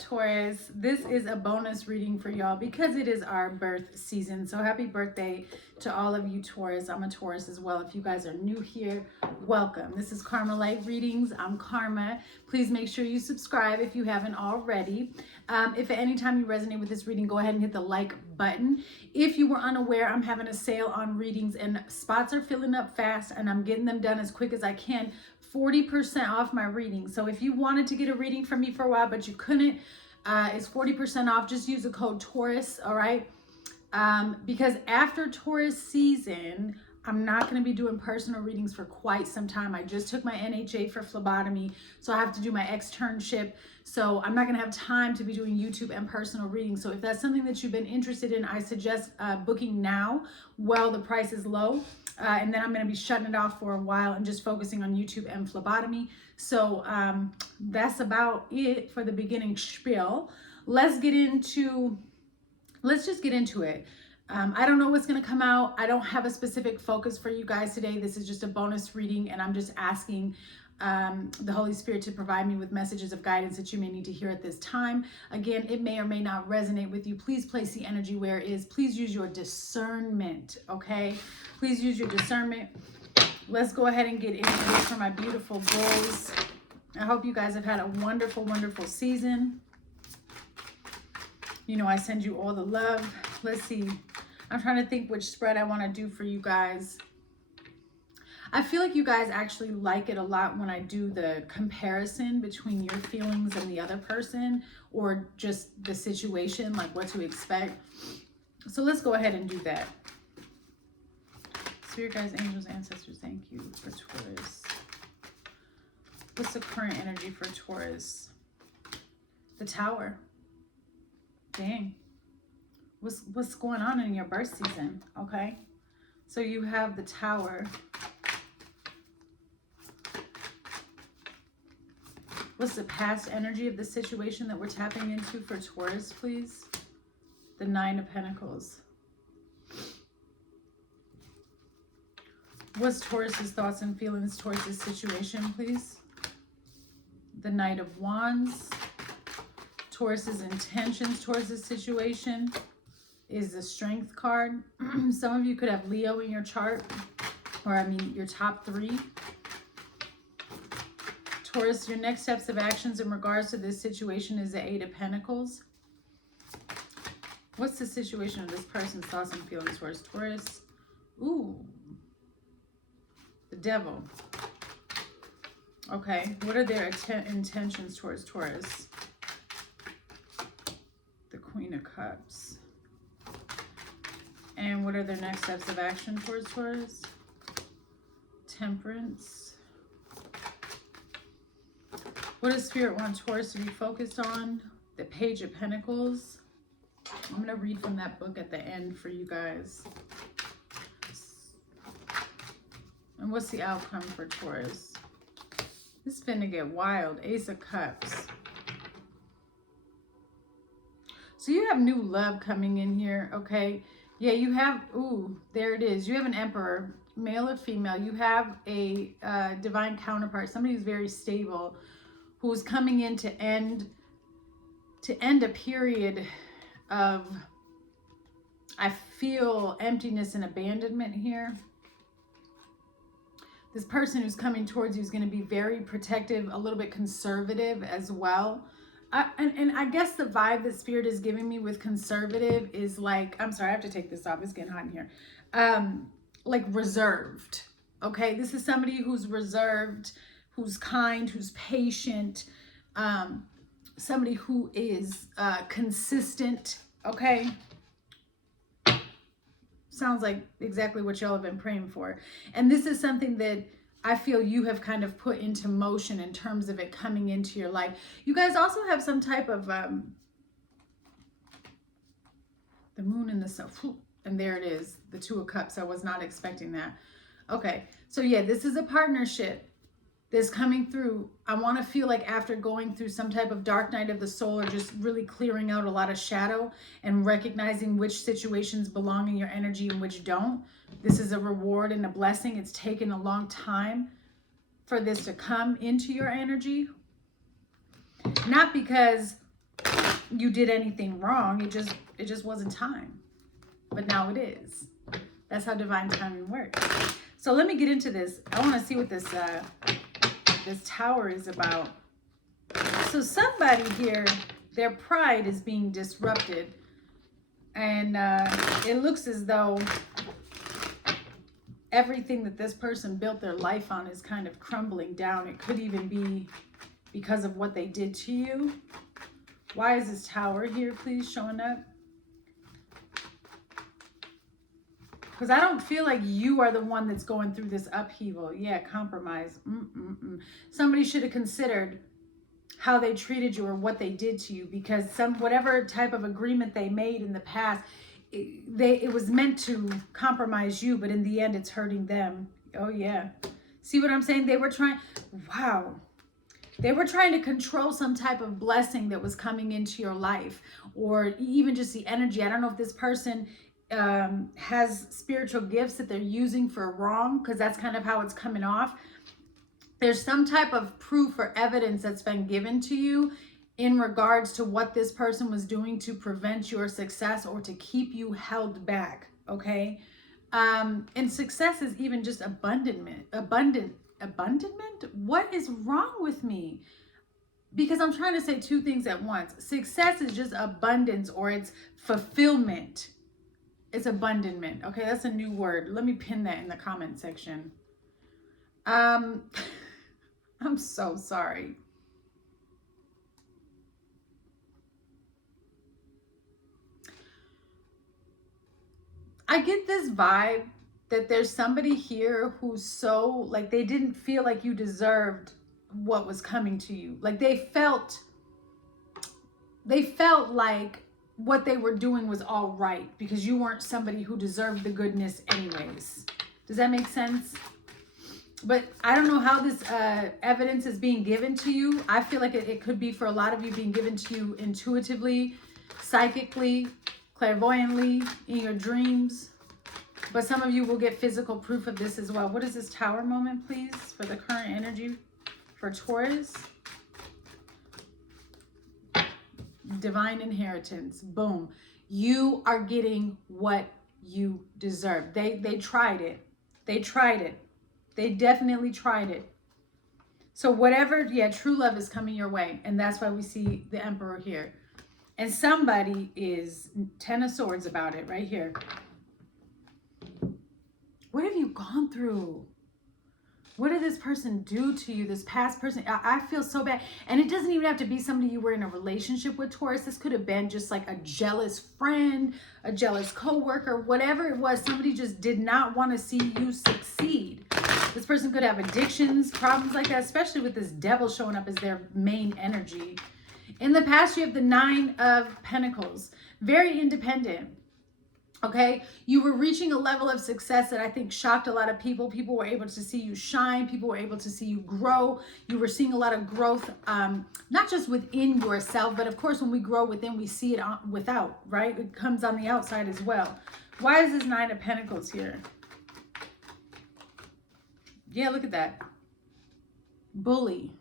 Taurus? This is a bonus reading for y'all because it is our birth season. So happy birthday to all of you Taurus. I'm a Taurus as well. If you guys are new here, welcome. This is Karma Light Readings. I'm Karma. Please make sure you subscribe if you haven't already. If at any time you resonate with this reading, go ahead and hit the like button. If you were unaware, I'm having a sale on readings and spots are filling up fast and I'm getting them done as quick as I can. 40% off my reading. So if you wanted to get a reading from me for a while, but you couldn't, it's 40% off. Just use the code Taurus, all right? Because after Taurus season, I'm not going to be doing personal readings for quite some time. I just took my NHA for phlebotomy, so I have to do my externship. So I'm not going to have time to be doing YouTube and personal readings. So if that's something that you've been interested in, I suggest booking now while the price is low. And then I'm going to be shutting it off for a while and just focusing on YouTube and phlebotomy. So that's about it for the beginning spiel. Let's just get into it. I don't know what's going to come out. I don't have a specific focus for you guys today. This is just a bonus reading, and I'm just asking the Holy Spirit to provide me with messages of guidance that you may need to hear at this time. Again, it may or may not resonate with you. Please place the energy where it is. Please use your discernment, okay? Please use your discernment. Let's go ahead and get into this for my beautiful bulls. I hope you guys have had a wonderful, wonderful season. You know, I send you all the love. Let's see. I'm trying to think which spread I want to do for you guys. I feel like you guys actually like it a lot when I do the comparison between your feelings and the other person, or just the situation, like what to expect. So let's go ahead and do that. Spirit guides, angels, ancestors, thank you for Taurus. What's the current energy for Taurus? The Tower. Dang. What's going on in your birth season? Okay. So you have the Tower. What's the past energy of the situation that we're tapping into for Taurus, please? The Nine of Pentacles. What's Taurus's thoughts and feelings towards this situation, please? The Knight of Wands. Taurus's intentions towards this situation is the Strength card. Some of you could have Leo in your chart, or I mean your top three. Taurus, your next steps of actions in regards to this situation is the Eight of Pentacles. What's the situation of this person's thoughts and feelings towards Taurus? Ooh, the Devil. Okay, what are their intentions towards Taurus? The Queen of Cups. And what are their next steps of action towards Taurus? Temperance. What does Spirit want Taurus to be focused on? The Page of Pentacles. I'm going to read from that book at the end for you guys. And what's the outcome for Taurus? This is finna get wild. Ace of Cups. So you have new love coming in here, okay? Yeah, you have, ooh, there it is. You have an Emperor, male or female. You have a divine counterpart, somebody who's very stable, who's coming in to end a period of, I feel, emptiness and abandonment here. This person who's coming towards you is going to be very protective, a little bit conservative as well. And I guess the vibe that Spirit is giving me with conservative is like, I'm sorry, I have to take this off. It's getting hot in here. Like reserved. Okay, this is somebody who's reserved, who's kind, who's patient, somebody who is consistent, okay? Sounds like exactly what y'all have been praying for. And this is something that I feel you have kind of put into motion in terms of it coming into your life. You guys also have some type of, the Moon and the Sun. And there it is, the Two of Cups. I was not expecting that. Okay, so yeah, this is a partnership that's coming through. I want to feel like after going through some type of dark night of the soul, or just really clearing out a lot of shadow and recognizing which situations belong in your energy and which don't. This is a reward and a blessing. It's taken a long time for this to come into your energy. Not because you did anything wrong. It just wasn't time. But now it is. That's how divine timing works. So let me get into this. I want to see what this Tower is about. So somebody here, their pride is being disrupted. And it looks as though everything that this person built their life on is kind of crumbling down. It could even be because of what they did to you. Why is this Tower here, please, showing up? Because I don't feel like you are the one that's going through this upheaval. Yeah, compromise. Somebody should have considered how they treated you or what they did to you, because whatever type of agreement they made in the past, it was meant to compromise you, but in the end it's hurting them. Oh yeah. See what I'm saying? They were trying, wow. They were trying to control some type of blessing that was coming into your life, or even just the energy. I don't know if this person has spiritual gifts that they're using for wrong, because that's kind of how it's coming off. There's some type of proof or evidence that's been given to you in regards to what this person was doing to prevent your success or to keep you held back, okay? And success is even just abundantment. What is wrong with me? Because I'm trying to say two things at once. Success is just abundance, or it's fulfillment. It's abundantment. Okay, that's a new word. Let me pin that in the comment section. I'm so sorry. I get this vibe that there's somebody here who's so, like, they didn't feel like you deserved what was coming to you. Like they felt like what they were doing was all right because you weren't somebody who deserved the goodness anyways. Does that make sense? But I don't know how this evidence is being given to you. I feel like it could be for a lot of you being given to you intuitively, psychically, clairvoyantly, in your dreams. But some of you will get physical proof of this as well. What is this Tower moment, please, for the current energy for Taurus? Divine inheritance. Boom. You are getting what you deserve. They tried it. They tried it. They definitely tried it. So whatever, yeah, true love is coming your way. And that's why we see the Emperor here. And somebody is 10 of Swords about it right here. What have you gone through? What did this person do to you, this past person? I feel so bad. And it doesn't even have to be somebody you were in a relationship with, Taurus. This could have been just like a jealous friend, a jealous coworker, whatever it was. Somebody just did not want to see you succeed. This person could have addictions, problems like that, especially with this Devil showing up as their main energy. In the past, you have the 9 of Pentacles. Very independent. Okay, you were reaching a level of success that I think shocked a lot of people. People were able to see you shine. People were able to see you grow. You were seeing a lot of growth, not just within yourself, but of course, when we grow within, we see it without, right? It comes on the outside as well. Why is this 9 of Pentacles here? Yeah, look at that. Bully.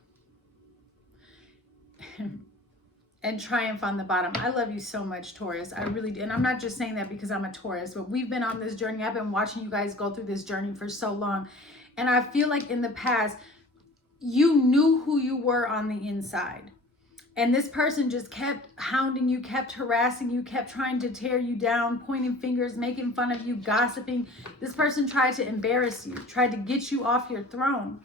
And triumph on the bottom. I love you so much, Taurus. I really do. And I'm not just saying that because I'm a Taurus, but we've been on this journey. I've been watching you guys go through this journey for so long. And I feel like in the past, you knew who you were on the inside. And this person just kept hounding you, kept harassing you, kept trying to tear you down, pointing fingers, making fun of you, gossiping. This person tried to embarrass you, tried to get you off your throne.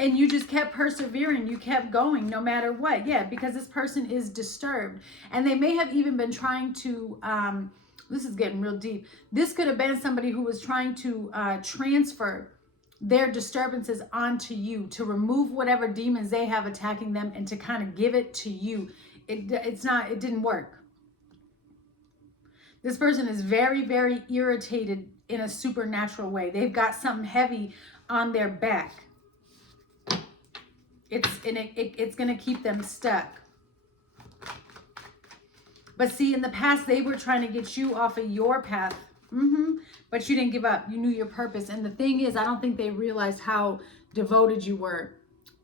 And you just kept persevering. You kept going no matter what. Yeah, because this person is disturbed. And they may have even been trying to, this is getting real deep. This could have been somebody who was trying to transfer their disturbances onto you, to remove whatever demons they have attacking them and to kind of give it to you. It didn't work. This person is very, very irritated in a supernatural way. They've got something heavy on their back. It's going to keep them stuck. But see, in the past, they were trying to get you off of your path. But you didn't give up. You knew your purpose. And the thing is, I don't think they realized how devoted you were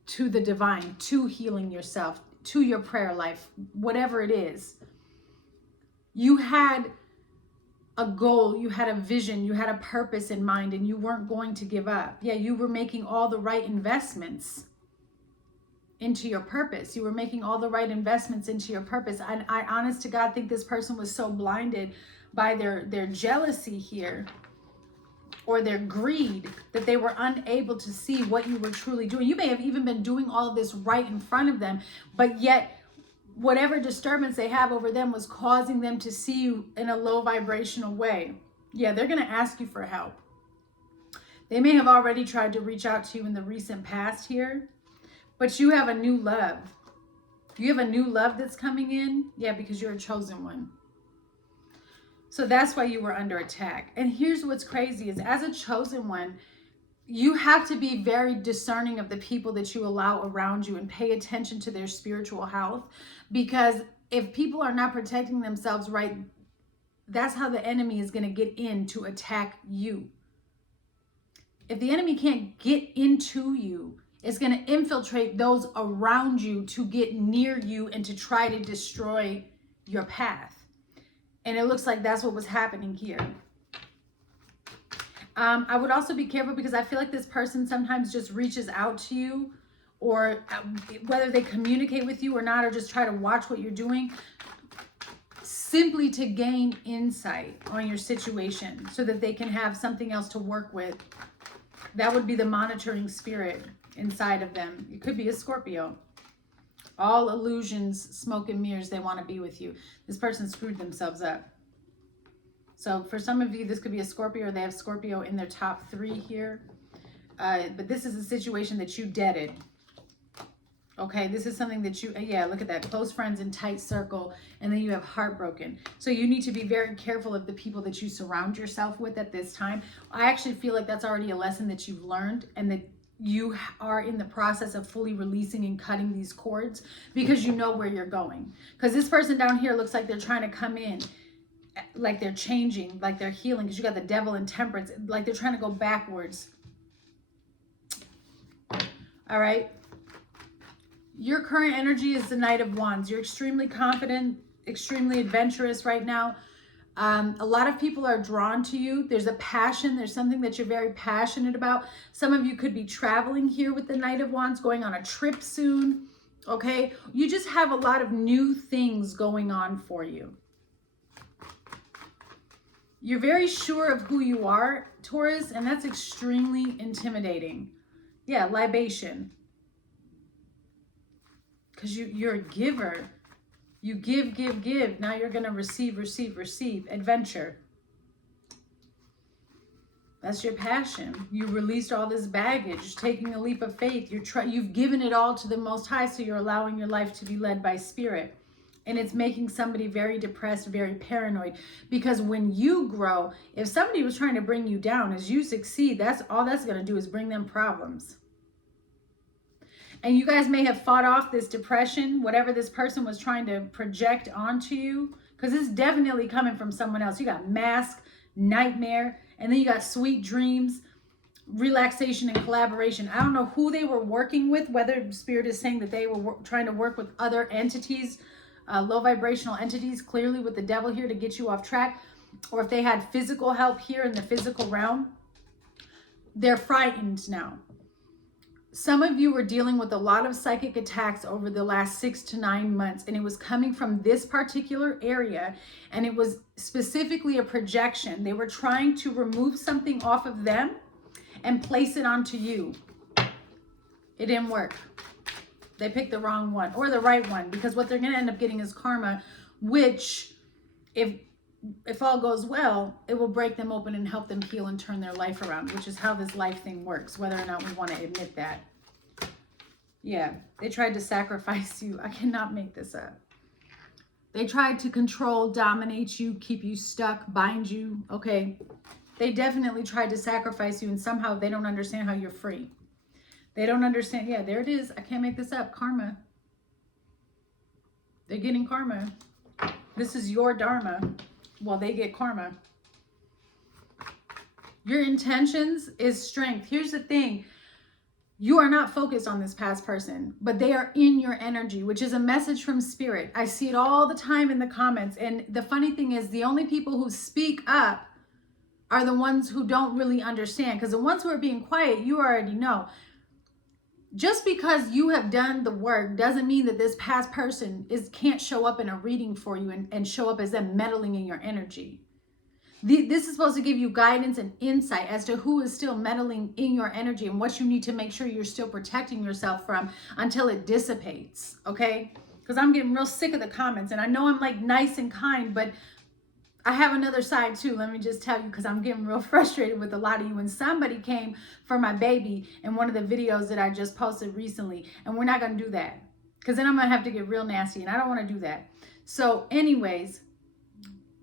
to the divine, to healing yourself, to your prayer life, whatever it is. You had a goal, you had a vision, you had a purpose in mind, and you weren't going to give up. Yeah, you were making all the right investments into your purpose. You were making all the right investments into your purpose. And I honest to God think this person was so blinded by their jealousy here, or their greed, that they were unable to see what you were truly doing. You may have even been doing all of this right in front of them, but yet whatever disturbance they have over them was causing them to see you in a low vibrational way. Yeah, they're going to ask you for help. They may have already tried to reach out to you in the recent past here, but you have a new love. You have a new love that's coming in. Yeah, because you're a chosen one. So that's why you were under attack. And here's what's crazy is, as a chosen one, you have to be very discerning of the people that you allow around you and pay attention to their spiritual health. Because if people are not protecting themselves right, that's how the enemy is going to get in to attack you. If the enemy can't get into you, it's going to infiltrate those around you to get near you and to try to destroy your path. And it looks like that's what was happening here. I would also be careful, because I feel like this person sometimes just reaches out to you, or whether they communicate with you or not, or just try to watch what you're doing, simply to gain insight on your situation so that they can have something else to work with. That would be the monitoring spirit inside of them. It could be a Scorpio. All illusions, smoke and mirrors, they want to be with you. This person screwed themselves up. So for some of you, this could be a Scorpio, or they have Scorpio in their top 3 here. But this is a situation that you deaded. Okay, this is something that you, yeah, look at that. Close friends in tight circle, and then you have heartbroken. So you need to be very careful of the people that you surround yourself with at this time. I actually feel like that's already a lesson that you've learned, and that you are in the process of fully releasing and cutting these cords, because you know where you're going. Because this person down here looks like they're trying to come in, like they're changing, like they're healing, because you got the Devil and Temperance, like they're trying to go backwards. All right. Your current energy is the Knight of Wands. You're extremely confident, extremely adventurous right now. A lot of people are drawn to you. There's a passion. There's something that you're very passionate about. Some of you could be traveling here with the Knight of Wands, going on a trip soon. Okay. You just have a lot of new things going on for you. You're very sure of who you are, Taurus, and that's extremely intimidating. Yeah, libation. Because you're a giver. You give, give, give. Now you're going to receive, receive, receive. Adventure. That's your passion. You released all this baggage, taking a leap of faith. You've given it all to the Most High, so you're allowing your life to be led by Spirit. And it's making somebody very depressed, very paranoid. Because when you grow, if somebody was trying to bring you down, as you succeed, that's all that's going to do is bring them problems. And you guys may have fought off this depression, whatever this person was trying to project onto you, because it's definitely coming from someone else. You got mask, nightmare, and then you got sweet dreams, relaxation, and collaboration. I don't know who they were working with, whether Spirit is saying that they were trying to work with other entities, low vibrational entities, clearly with the Devil here to get you off track, or if they had physical help here in the physical realm. They're frightened now. Some of you were dealing with a lot of psychic attacks over the last 6 to 9 months, and it was coming from this particular area, and it was specifically a projection. They were trying to remove something off of them and place it onto you. It didn't work. They picked the wrong one, or the right one, because what they're going to end up getting is karma, which, if all goes well, it will break them open and help them heal and turn their life around, which is how this life thing works, whether or not we want to admit that. Yeah, they tried to sacrifice you. I cannot make this up. They tried to control, dominate you, keep you stuck, bind you. Okay, they definitely tried to sacrifice you, and somehow they don't understand how you're free. They don't understand. Yeah, there it is. I can't make this up. Karma. They're getting karma. This is your dharma. Well, they get karma. Your intentions is strength. Here's the thing. You are not focused on this past person, but they are in your energy, which is a message from spirit. I see it all the time in the comments. And the funny thing is, the only people who speak up are the ones who don't really understand. Because the ones who are being quiet, you already know. Just because you have done the work doesn't mean that this past person can't show up in a reading for you and show up as them meddling in your energy. This is supposed to give you guidance and insight as to who is still meddling in your energy and what you need to make sure you're still protecting yourself from until it dissipates, okay? Because I'm getting real sick of the comments, and I know I'm like nice and kind, but I have another side too. Let me just tell you, because I'm getting real frustrated with a lot of you. When somebody came for my baby in one of the videos that I just posted recently, and we're not going to do that, because then I'm going to have to get real nasty, and I don't want to do that. So anyways,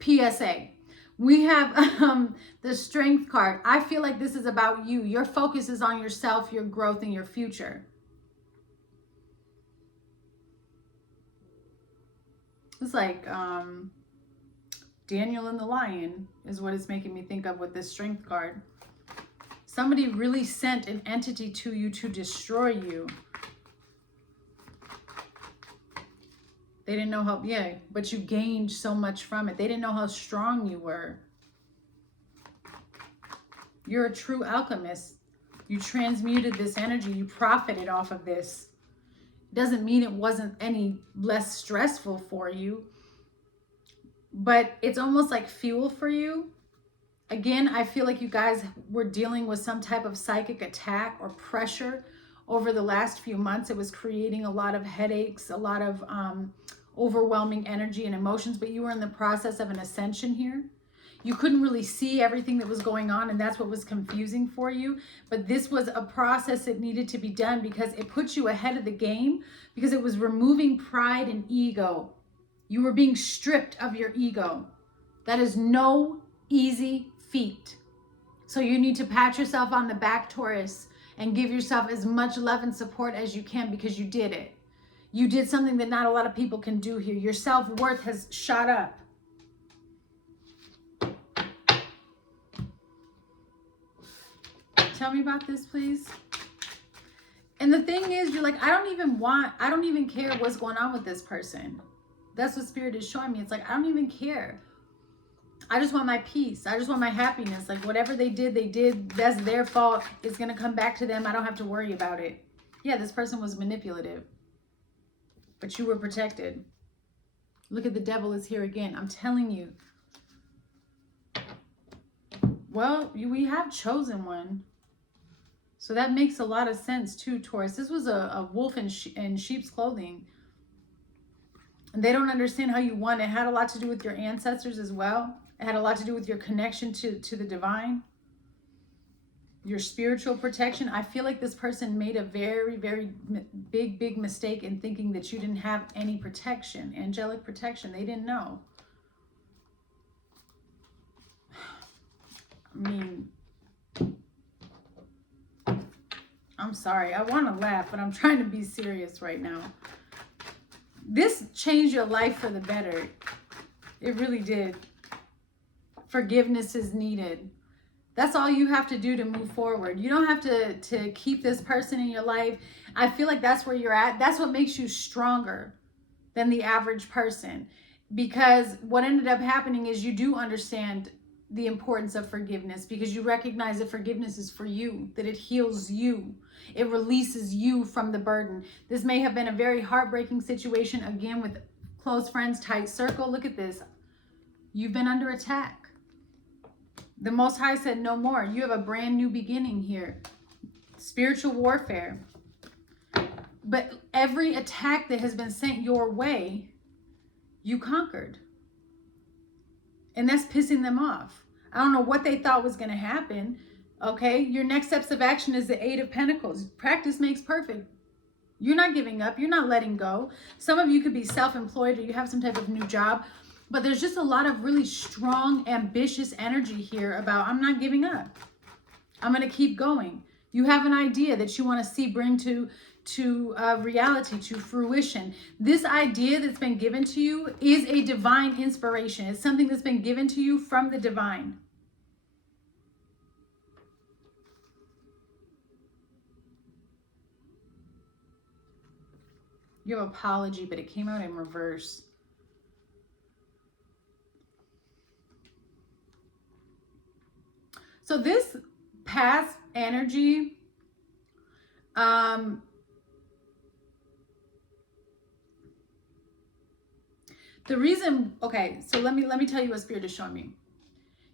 PSA. We have the Strength card. I feel like this is about you. Your focus is on yourself, your growth, and your future. It's like Daniel and the Lion is what it's making me think of with this Strength card. Somebody really sent an entity to you to destroy you. They didn't know how, yeah, but you gained so much from it. They didn't know how strong you were. You're a true alchemist. You transmuted this energy. You profited off of this. Doesn't mean it wasn't any less stressful for you, but it's almost like fuel for you. Again, I feel like you guys were dealing with some type of psychic attack or pressure over the last few months. It was creating a lot of headaches, a lot of overwhelming energy and emotions, but you were in the process of an ascension here. You couldn't really see everything that was going on, and that's what was confusing for you. But this was a process that needed to be done because it put you ahead of the game, because it was removing pride and ego. You were being stripped of your ego. That is no easy feat. So you need to pat yourself on the back, Taurus, and give yourself as much love and support as you can, because you did it. You did something that not a lot of people can do here. Your self-worth has shot up. Tell me about this, please. And the thing is, you're like, I don't even care what's going on with this person. That's what Spirit is showing me. It's like, I don't even care. I just want my peace. I just want my happiness. Like, whatever they did. That's their fault. It's going to come back to them. I don't have to worry about it. Yeah, this person was manipulative, but you were protected. Look at the devil is here again. I'm telling you. Well, we have chosen one. So that makes a lot of sense too, Taurus. This was a wolf in sheep's clothing. And they don't understand how you won. It had a lot to do with your ancestors as well. It had a lot to do with your connection to the divine. Your spiritual protection. I feel like this person made a very, very big mistake in thinking that you didn't have any protection, angelic protection. They didn't know. I mean, I'm sorry. I want to laugh, but I'm trying to be serious right now. This changed your life for the better. It really did. Forgiveness is needed. That's all you have to do to move forward. You don't have to keep this person in your life. I feel like that's where you're at. That's what makes you stronger than the average person. Because what ended up happening is you do understand the importance of forgiveness, because you recognize that forgiveness is for you, that it heals you. It releases you from the burden. This may have been a very heartbreaking situation, again, with close friends, tight circle. Look at this. You've been under attack. The Most High said no more. You have a brand new beginning here. Spiritual warfare. But every attack that has been sent your way, you conquered. And that's pissing them off. I don't know what they thought was going to happen. Okay, your next steps of action is the Eight of Pentacles. Practice makes perfect. You're not giving up. You're not letting go. Some of you could be self-employed, or you have some type of new job. But there's just a lot of really strong, ambitious energy here about, I'm not giving up. I'm going to keep going. You have an idea that you want to see bring to reality, to fruition. This idea that's been given to you is a divine inspiration. It's something that's been given to you from the divine. You have apology, but it came out in reverse. So this past energy, the reason, okay, so let me tell you what Spirit is showing me.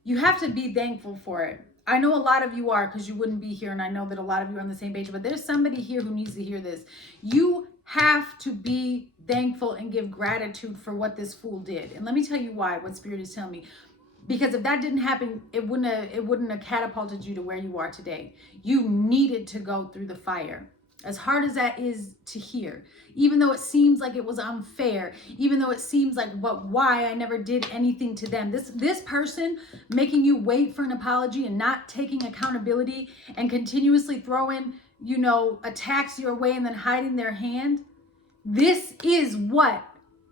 You have to be thankful for it. I know a lot of you are, because you wouldn't be here, and I know that a lot of you are on the same page, but there's somebody here who needs to hear this. You have to be thankful and give gratitude for what this fool did. And let me tell you why, what Spirit is telling me. Because if that didn't happen, it wouldn't have catapulted you to where you are today. You needed to go through the fire. As hard as that is to hear, even though it seems like it was unfair, even though it seems like, but why I never did anything to them. This person making you wait for an apology and not taking accountability and continuously throwing, you know, attacks your way and then hiding their hand. This is what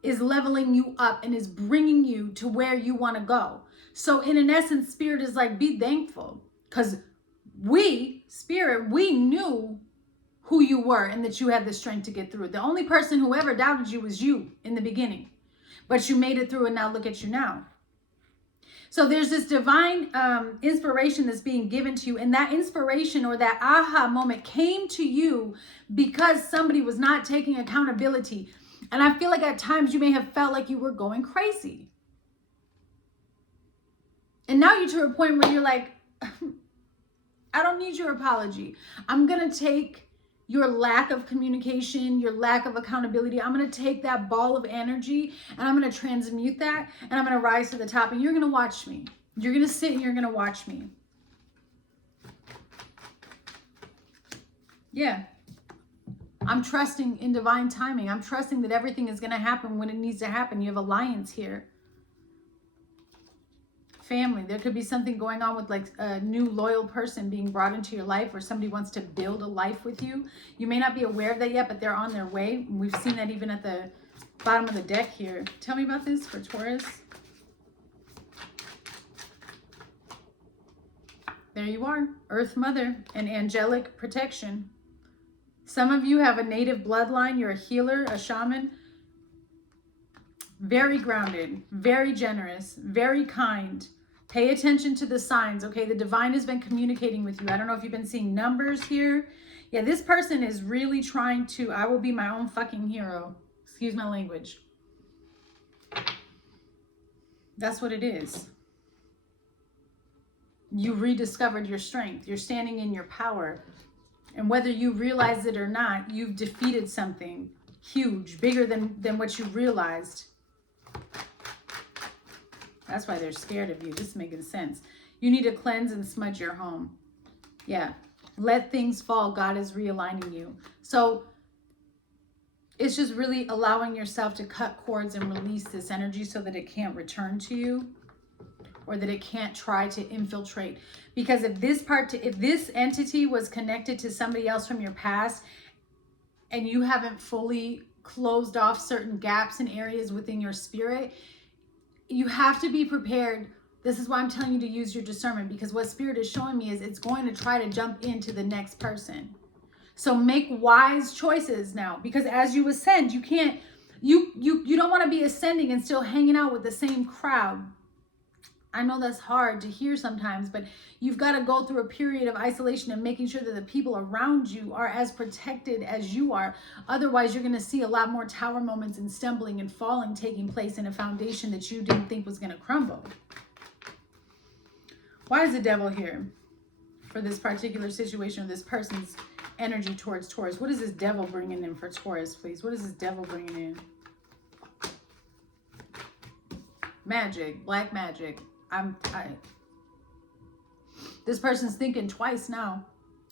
is leveling you up and is bringing you to where you want to go. So in essence, Spirit is like, be thankful, because we, Spirit, we knew who you were and that you had the strength to get through it. The only person who ever doubted you was you in the beginning, but you made it through, and now look at you now. So there's this divine inspiration that's being given to you, and that inspiration or that aha moment came to you because somebody was not taking accountability. And I feel like at times you may have felt like you were going crazy. And now you're to a point where you're like, I don't need your apology. I'm going to take your lack of communication, your lack of accountability. I'm going to take that ball of energy and I'm going to transmute that, and I'm going to rise to the top, and you're going to watch me. You're going to sit and you're going to watch me. Yeah. I'm trusting in divine timing. I'm trusting that everything is going to happen when it needs to happen. You have alliance here. Family. There could be something going on with like a new loyal person being brought into your life, or somebody wants to build a life with you. You may not be aware of that yet, but they're on their way. We've seen that even at the bottom of the deck here. Tell me about this for Taurus. There you are. Earth Mother and angelic protection. Some of you have a native bloodline. You're a healer, a shaman. Very grounded, very generous, very kind. Pay attention to the signs, okay? The divine has been communicating with you. I don't know if you've been seeing numbers here. Yeah, this person is really trying to, I will be my own fucking hero. Excuse my language. That's what it is. You rediscovered your strength. You're standing in your power. And whether you realize it or not, you've defeated something huge, bigger than what you realized. That's why they're scared of you. This is making sense. You need to cleanse and smudge your home. Yeah. Let things fall. God is realigning you. So it's just really allowing yourself to cut cords and release this energy so that it can't return to you, or that it can't try to infiltrate. Because if this entity was connected to somebody else from your past, and you haven't fully closed off certain gaps and areas within your spirit, you have to be prepared. This is why I'm telling you to use your discernment, because what Spirit is showing me is it's going to try to jump into the next person. So make wise choices now, because as you ascend, you can't, you don't want to be ascending and still hanging out with the same crowd. I know that's hard to hear sometimes, but you've got to go through a period of isolation and making sure that the people around you are as protected as you are. Otherwise, you're going to see a lot more tower moments and stumbling and falling taking place in a foundation that you didn't think was going to crumble. Why is the devil here for this particular situation, or this person's energy towards Taurus? What is this devil bringing in for Taurus, please? What is this devil bringing in? Magic, black magic. This person's thinking twice now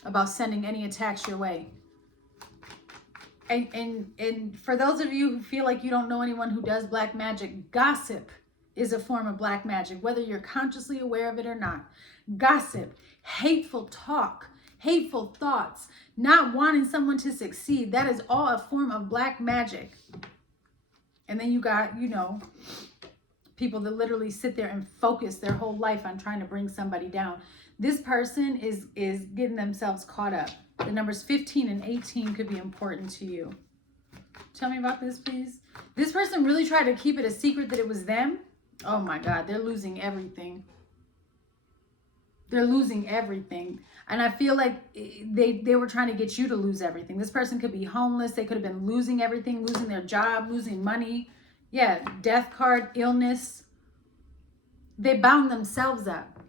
about sending any attacks your way. And for those of you who feel like you don't know anyone who does black magic, gossip is a form of black magic, whether you're consciously aware of it or not. Gossip, hateful talk, hateful thoughts, not wanting someone to succeed, that is all a form of black magic. And then you got, you know, people that literally sit there and focus their whole life on trying to bring somebody down. This person is getting themselves caught up. The numbers 15 and 18 could be important to you. Tell me about this, please. This person really tried to keep it a secret that it was them. Oh my God, they're losing everything. They're losing everything. And I feel like they were trying to get you to lose everything. This person could be homeless. They could have been losing everything, losing their job, losing money. Yeah, death card, illness. They bound themselves up.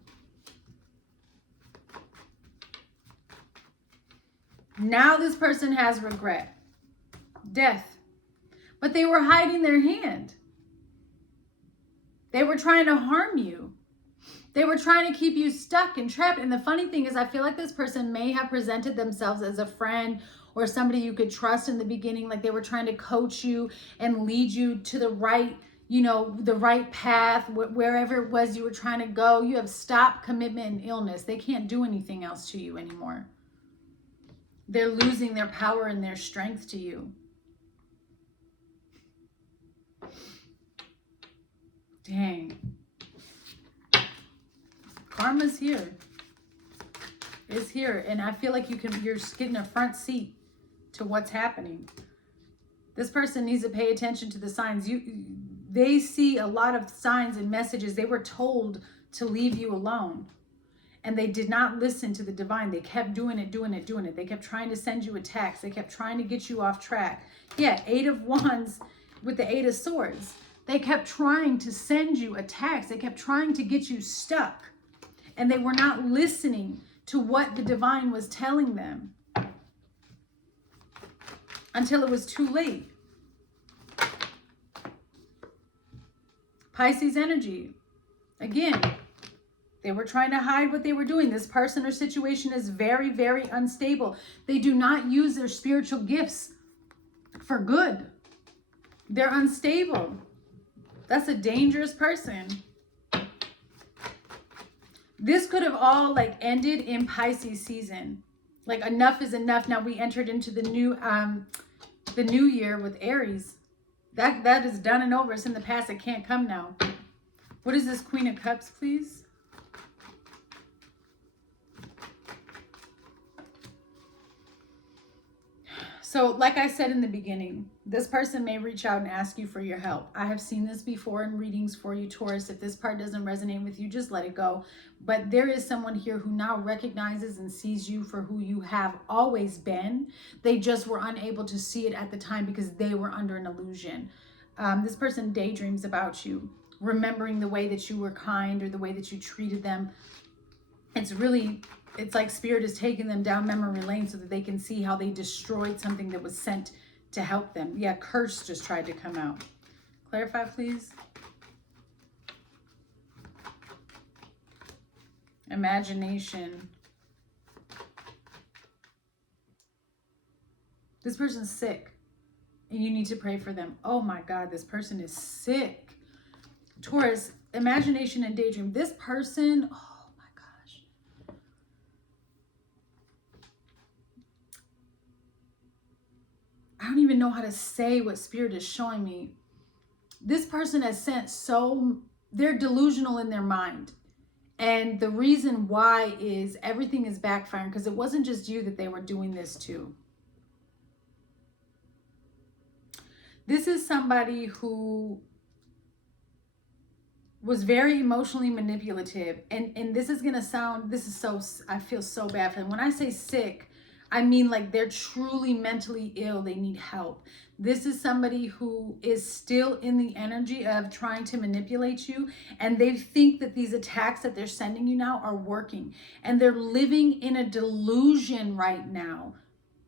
Now this person has regret. Death. But they were hiding their hand. They were trying to harm you. They were trying to keep you stuck and trapped. And the funny thing is, I feel like this person may have presented themselves as a friend or somebody you could trust in the beginning. Like they were trying to coach you and lead you to the right, you know, the right path, wherever it was you were trying to go. You have stopped commitment and illness. They can't do anything else to you anymore. They're losing their power and their strength to you. Dang. Karma's here. It's here. And I feel like you're getting a front seat to what's happening. This person needs to pay attention to the signs. They see a lot of signs and messages. They were told to leave you alone. And they did not listen to the divine. They kept doing it. They kept trying to send you attacks. They kept trying to get you off track. Yeah, 8 of Wands with the 8 of Swords. They kept trying to send you attacks. They kept trying to get you stuck. And they were not listening to what the divine was telling them until it was too late. Pisces energy. Again, they were trying to hide what they were doing. This person or situation is very, very unstable. They do not use their spiritual gifts for good. They're unstable. That's a dangerous person. This could have all like ended in Pisces season. Like enough is enough. Now we entered into the new year with Aries. That is done and over. It's in the past. It can't come now. What is this Queen of Cups, please? So like I said in the beginning, this person may reach out and ask you for your help. I have seen this before in readings for you, Taurus. If this part doesn't resonate with you, just let it go. But there is someone here who now recognizes and sees you for who you have always been. They just were unable to see it at the time because they were under an illusion. This person daydreams about you, remembering the way that you were kind or the way that you treated them. It's like spirit is taking them down memory lane so that they can see how they destroyed something that was sent to help them. Yeah, curse just tried to come out. Clarify, please. Imagination. This person's sick and you need to pray for them. Oh my God, this person is sick. Taurus, imagination and daydream. This person, oh my gosh. I don't even know how to say what spirit is showing me. This person has sent they're delusional in their mind. And the reason why is everything is backfiring because it wasn't just you that they were doing this to. This is somebody who was very emotionally manipulative. And this is going to sound, I feel so bad for them. When I say sick, I mean like they're truly mentally ill. They need help. This is somebody who is still in the energy of trying to manipulate you. And they think that these attacks that they're sending you now are working. And they're living in a delusion right now.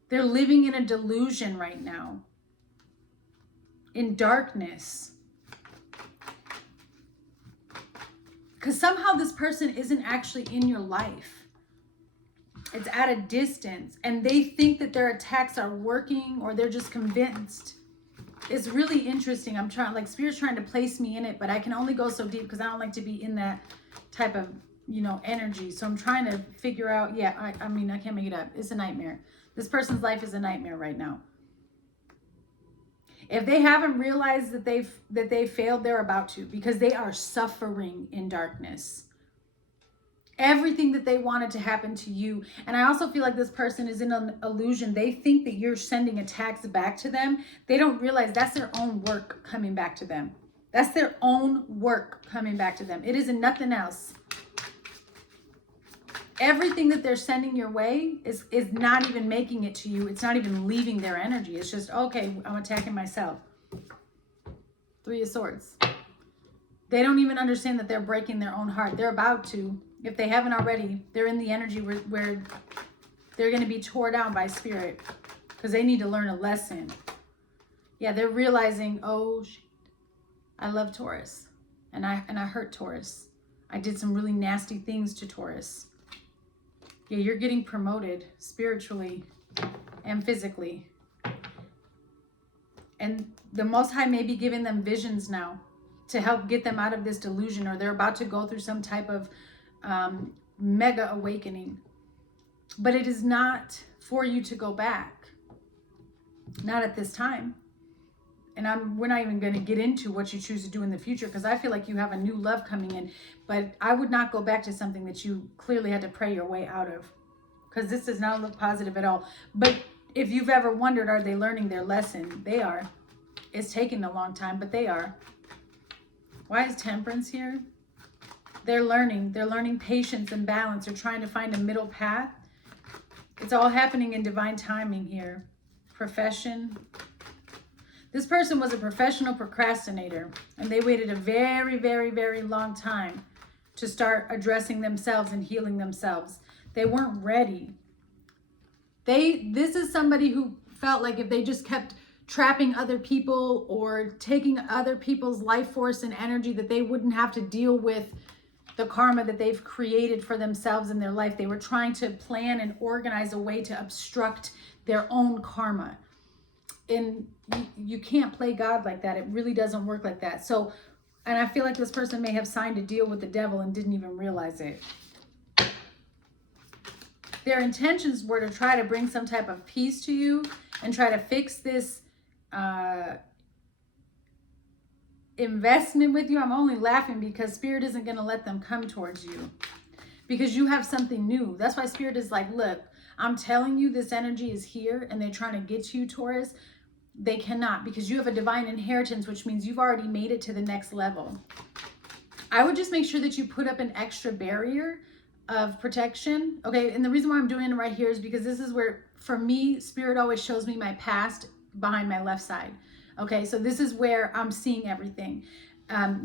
They're living in a delusion right now. In darkness. Because somehow this person isn't actually in your life. It's at a distance and they think that their attacks are working or they're just convinced. It's really interesting. I'm trying, like Spirit's trying to place me in it, but I can only go so deep because I don't like to be in that type of, energy. So I'm trying to figure out, I mean, I can't make it up. It's a nightmare. This person's life is a nightmare right now. If they haven't realized that they failed, they're about to, because they are suffering in darkness. everything that they wanted to happen to you. And I also feel like this person is in an illusion. They think that you're sending attacks back to them. They don't realize that's their own work coming back to them. That's their own work coming back to them. It isn't nothing else. Everything that they're sending your way is not even making it to you. It's not even leaving their energy. It's just, okay, I'm attacking myself. 3 of Swords. They don't even understand that they're breaking their own heart. They're about to. If they haven't already, they're in the energy where they're going to be tore down by spirit because they need to learn a lesson. Yeah, they're realizing, oh, shit, I love Taurus and I hurt Taurus. I did some really nasty things to Taurus. Yeah, you're getting promoted spiritually and physically. And the Most High may be giving them visions now to help get them out of this delusion, or they're about to go through some type of mega awakening. But it is not for you to go back. Not at this time. And we're not even going to get into what you choose to do in the future, because I feel like you have a new love coming in. But I would not go back to something that you clearly had to pray your way out of, because this does not look positive at all. But if you've ever wondered, are they learning their lesson? They are. It's taking a long time, but they are. Why is Temperance here? They're learning. They're learning patience and balance. They're trying to find a middle path. It's all happening in divine timing here. Profession. This person was a professional procrastinator, and they waited a very, very, very long time to start addressing themselves and healing themselves. They weren't ready. This is somebody who felt like if they just kept trapping other people or taking other people's life force and energy, that they wouldn't have to deal with the karma that they've created for themselves in their life. They were trying to plan and organize a way to obstruct their own karma. And you can't play God like that. It really doesn't work like that. So, and I feel like this person may have signed a deal with the devil and didn't even realize it. Their intentions were to try to bring some type of peace to you and try to fix this investment with you. I'm only laughing because Spirit isn't going to let them come towards you, because you have something new. That's why Spirit is like, look, I'm telling you, this energy is here and they're trying to get you, Taurus. They cannot, because you have a divine inheritance, which means you've already made it to the next level. I would just make sure that you put up an extra barrier of protection. Okay, and the reason why I'm doing it right here is because this is where, for me, Spirit always shows me my past behind my left side. Okay, so this is where I'm seeing everything.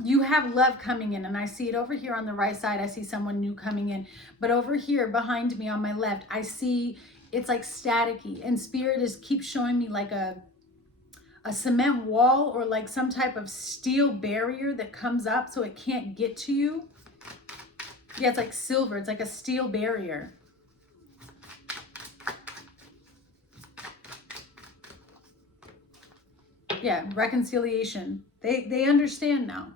You have love coming in, and I see it over here on the right side. I see someone new coming in, but over here behind me on my left, I see it's like staticky, and Spirit keeps showing me like a cement wall or like some type of steel barrier that comes up so it can't get to you. Yeah, it's like silver. It's like a steel barrier. Yeah, reconciliation. They understand now.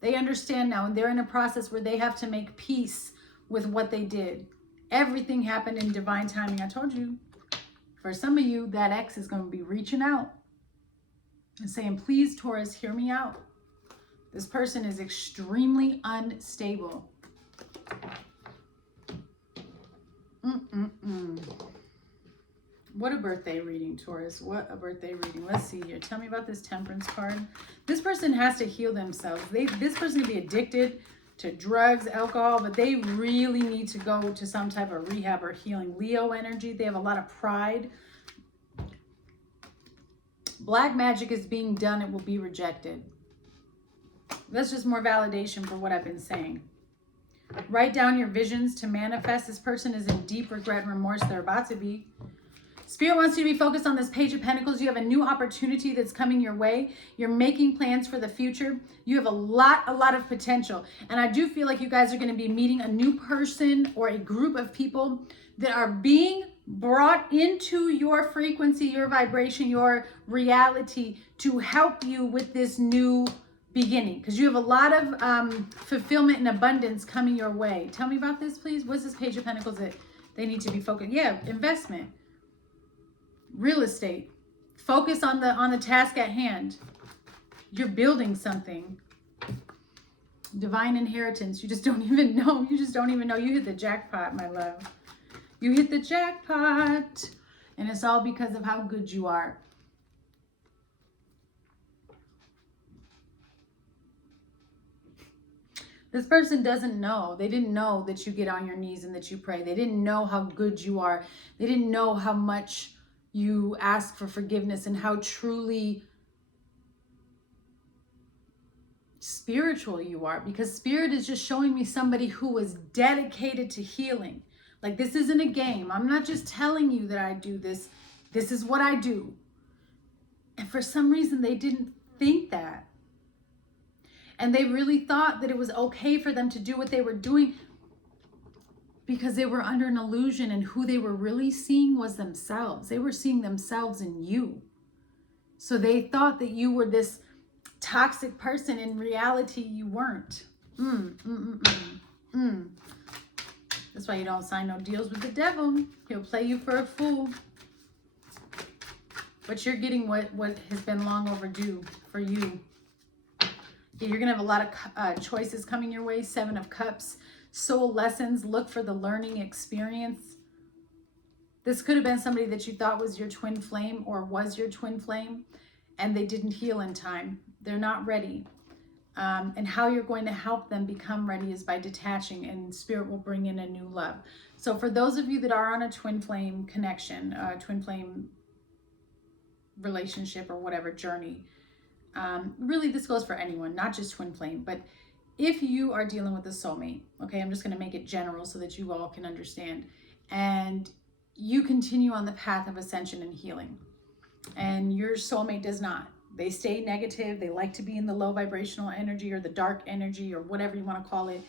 They understand now, and they're in a process where they have to make peace with what they did. Everything happened in divine timing. I told you. For some of you, that ex is going to be reaching out and saying, please, Taurus, hear me out. This person is extremely unstable. What a birthday reading, Taurus. What a birthday reading. Let's see here. Tell me about this Temperance card. This person has to heal themselves. This person can be addicted to drugs, alcohol, but they really need to go to some type of rehab or healing. Leo energy. They have a lot of pride. Black magic is being done. It will be rejected. That's just more validation for what I've been saying. Write down your visions to manifest. This person is in deep regret and remorse. They're about to be. Spirit wants you to be focused on this Page of Pentacles. You have a new opportunity that's coming your way. You're making plans for the future. You have a lot of potential. And I do feel like you guys are going to be meeting a new person or a group of people that are being brought into your frequency, your vibration, your reality to help you with this new beginning. Because you have a lot of fulfillment and abundance coming your way. Tell me about this, please. What's this Page of Pentacles that they need to be focused? Yeah, investment. Real estate. Focus on the task at hand. You're building something. Divine inheritance. You just don't even know. You just don't even know. You hit the jackpot, my love. You hit the jackpot. And it's all because of how good you are. This person doesn't know. They didn't know that you get on your knees and that you pray. They didn't know how good you are. They didn't know how much you ask for forgiveness and how truly spiritual you are, because spirit is just showing me somebody who was dedicated to healing. Like, this isn't a game. I'm not just telling you that I do this. This is what I do. And for some reason, they didn't think that. And they really thought that it was okay for them to do what they were doing because they were under an illusion, and who they were really seeing was themselves. They were seeing themselves in you. So they thought that you were this toxic person. In reality, you weren't. That's why you don't sign no deals with the devil. He'll play you for a fool. But you're getting what has been long overdue for you. You're going to have a lot of choices coming your way. 7 of Cups. Soul lessons. Look for the learning experience. This could have been somebody that you thought was your twin flame or was your twin flame, and they didn't heal in time. They're not ready. And how you're going to help them become ready is by detaching, and spirit will bring in a new love. So for those of you that are on a twin flame connection, twin flame relationship or whatever journey, really this goes for anyone, not just twin flame, but if you are dealing with a soulmate, okay, I'm just going to make it general so that you all can understand, and you continue on the path of ascension and healing, and your soulmate does not. They stay negative. They like to be in the low vibrational energy or the dark energy or whatever you want to call it.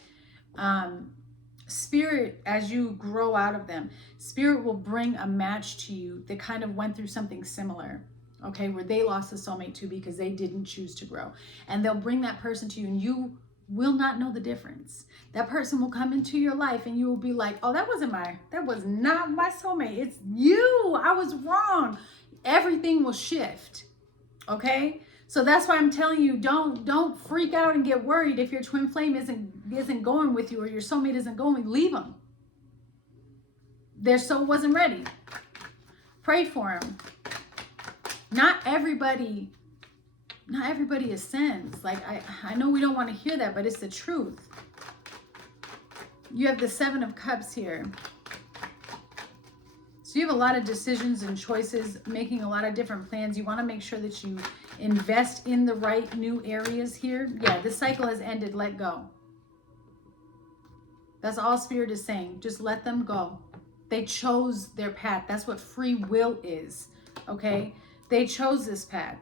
Spirit, as you grow out of them, spirit will bring a match to you that kind of went through something similar, okay, where they lost a soulmate too because they didn't choose to grow. And they'll bring that person to you, and you will not know the difference. That person will come into your life and you will be like, oh, that was not my soulmate. It's you. I was wrong. Everything will shift. Okay? So that's why I'm telling you, don't freak out and get worried if your twin flame isn't going with you, or your soulmate isn't going. Leave them. Their soul wasn't ready. Pray for them. Not everybody ascends. Like, I know we don't want to hear that, but it's the truth. You have the 7 of Cups here. So you have a lot of decisions and choices, making a lot of different plans. You want to make sure that you invest in the right new areas here. Yeah, this cycle has ended. Let go. That's all spirit is saying. Just let them go. They chose their path. That's what free will is. Okay? They chose this path.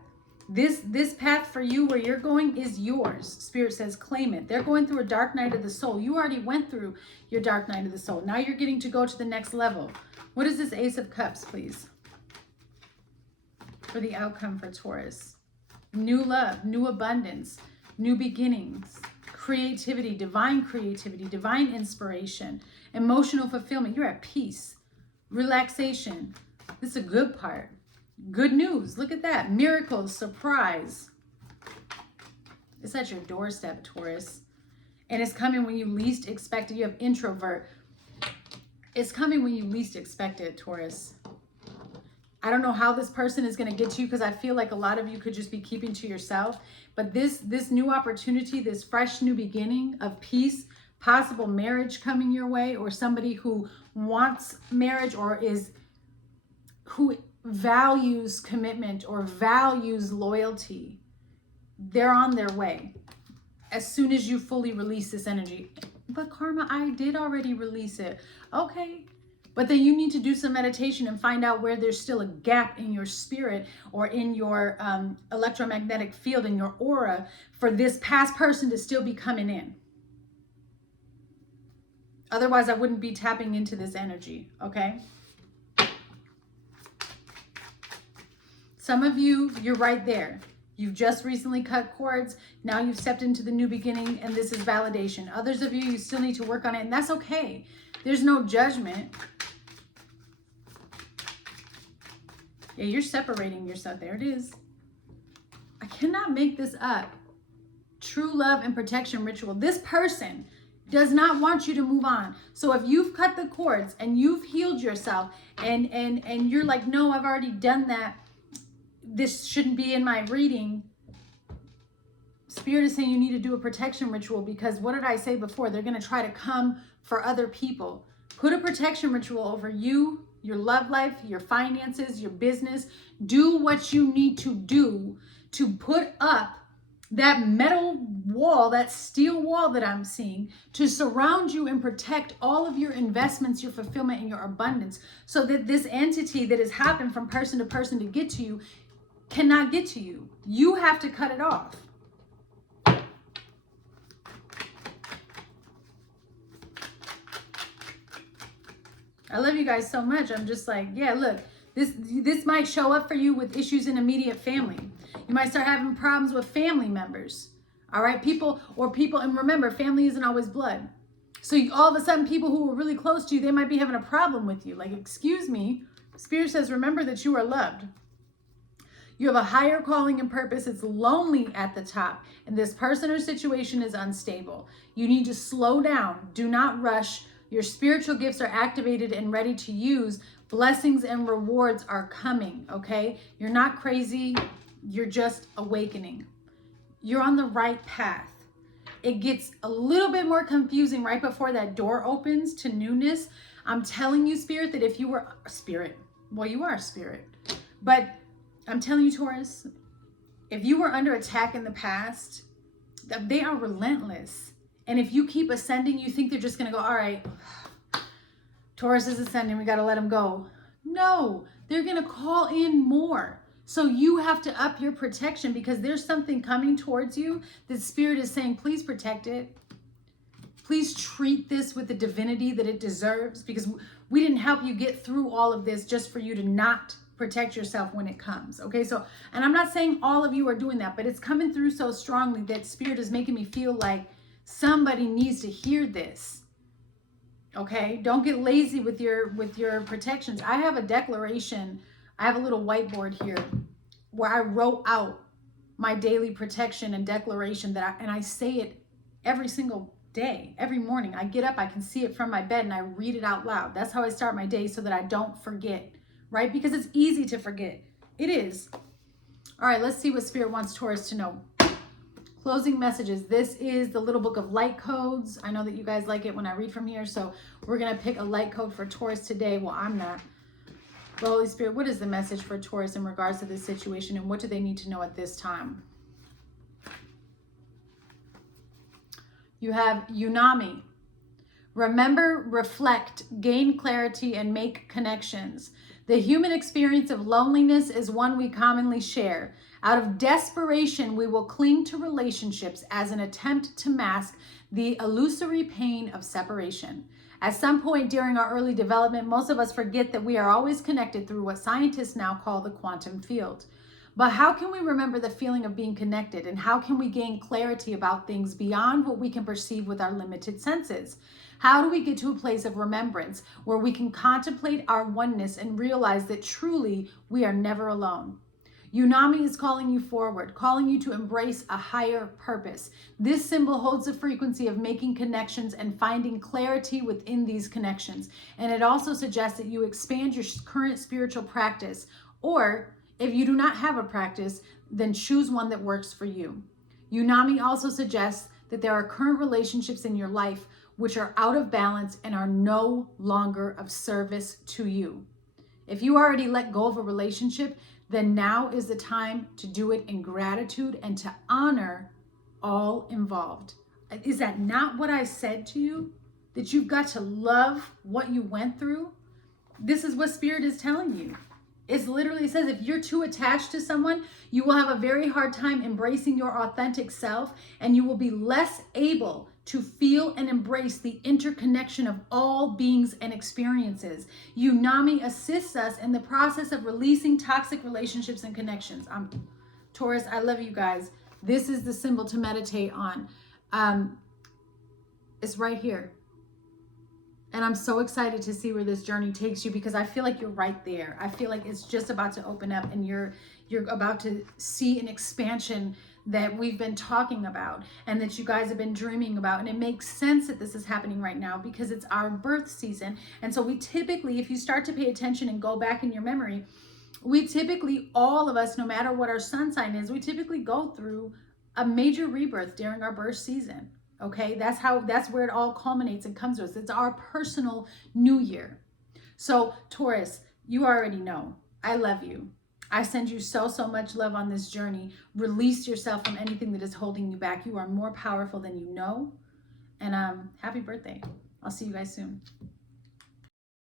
This path for you where you're going is yours. Spirit says claim it. They're going through a dark night of the soul. You already went through your dark night of the soul. Now you're getting to go to the next level. What is this Ace of Cups, please? For the outcome for Taurus. New love, new abundance, new beginnings, creativity, divine inspiration, emotional fulfillment. You're at peace, relaxation. This is a good part. Good news. Look at that. Miracles, surprise. It's at your doorstep, Taurus. And it's coming when you least expect it. You have introvert. It's coming when you least expect it, Taurus. I don't know how this person is going to get to you, because I feel like a lot of you could just be keeping to yourself. But this new opportunity, this fresh new beginning of peace, possible marriage coming your way, or somebody who wants marriage or who values commitment or values loyalty, they're on their way as soon as you fully release this energy. But Karma, I did already release it. Okay, but then you need to do some meditation and find out where there's still a gap in your spirit or in your electromagnetic field, in your aura, for this past person to still be coming in. Otherwise, I wouldn't be tapping into this energy, okay? Some of you, you're right there. You've just recently cut cords. Now you've stepped into the new beginning, and this is validation. Others of you, you still need to work on it, and that's okay. There's no judgment. Yeah, you're separating yourself. There it is. I cannot make this up. true love and protection ritual. This person does not want you to move on. So if you've cut the cords and you've healed yourself and you're like, no, I've already done that, this shouldn't be in my reading, Spirit is saying you need to do a protection ritual, because what did I say before? They're going to try to come for other people. Put a protection ritual over you, your love life, your finances, your business. Do what you need to do to put up that metal wall, that steel wall that I'm seeing, to surround you and protect all of your investments, your fulfillment, and your abundance, so that this entity that has happened from person to person to get to you cannot get to you. You have to cut it off. I love you guys so much. I'm just like, yeah, look, this might show up for you with issues in immediate family. You might start having problems with family members. All right, people, and remember, family isn't always blood. So all of a sudden, people who are really close to you, they might be having a problem with you. Like, excuse me, Spirit says, remember that you are loved. You have a higher calling and purpose. It's lonely at the top, and this person or situation is unstable. You need to slow down. Do not rush. Your spiritual gifts are activated and ready to use. Blessings and rewards are coming, okay? You're not crazy. You're just awakening. You're on the right path. It gets a little bit more confusing right before that door opens to newness. I'm telling you, Spirit, that if you were Spirit, well, you are Spirit, but I'm telling you, Taurus, if you were under attack in the past, they are relentless. And if you keep ascending, you think they're just going to go, all right, Taurus is ascending, we got to let him go. No, they're going to call in more. So you have to up your protection, because there's something coming towards you that Spirit is saying, please protect it. Please treat this with the divinity that it deserves, because we didn't help you get through all of this just for you to not protect yourself when it comes. Okay, so, and I'm not saying all of you are doing that, but it's coming through so strongly that Spirit is making me feel like somebody needs to hear this. Okay, don't get lazy with your protections. I have a declaration. I have a little whiteboard here where I wrote out my daily protection and declaration and I say it every single day, every morning. I get up, I can see it from my bed, and I read it out loud. That's how I start my day, so that I don't forget, right? Because it's easy to forget. It is. All right, let's see what Spirit wants Taurus to know. Closing messages. This is the little book of light codes. I know that you guys like it when I read from here, so we're going to pick a light code for Taurus today. Well, I'm not. But Holy Spirit, what is the message for Taurus in regards to this situation, and what do they need to know at this time? You have Unami. Remember, reflect, gain clarity, and make connections. The human experience of loneliness is one we commonly share. Out of desperation, we will cling to relationships as an attempt to mask the illusory pain of separation. At some point during our early development, most of us forget that we are always connected through what scientists now call the quantum field. But how can we remember the feeling of being connected, and how can we gain clarity about things beyond what we can perceive with our limited senses? How do we get to a place of remembrance where we can contemplate our oneness and realize that truly we are never alone? Unami is calling you forward, calling you to embrace a higher purpose. This symbol holds the frequency of making connections and finding clarity within these connections. And it also suggests that you expand your current spiritual practice, or if you do not have a practice, then choose one that works for you. Unami also suggests that there are current relationships in your life which are out of balance and are no longer of service to you. If you already let go of a relationship, then now is the time to do it in gratitude and to honor all involved. Is that not what I said to you? That you've got to love what you went through? This is what Spirit is telling you. It literally says if you're too attached to someone, you will have a very hard time embracing your authentic self, and you will be less able to feel and embrace the interconnection of all beings and experiences. Unami assists us in the process of releasing toxic relationships and connections. Taurus, I love you guys. This is the symbol to meditate on. It's right here. And I'm so excited to see where this journey takes you, because I feel like you're right there. I feel like it's just about to open up, and you're about to see an expansion that we've been talking about and that you guys have been dreaming about. And it makes sense that this is happening right now because it's our birth season. And so we typically, if you start to pay attention and go back in your memory, we typically, all of us, no matter what our sun sign is, we typically go through a major rebirth during our birth season. Okay, that's where it all culminates and comes to us. It's our personal new year. So Taurus, you already know, I love you. I send you so much love on this journey. Release yourself from anything that is holding you back. You are more powerful than you know. And happy birthday. I'll see you guys soon.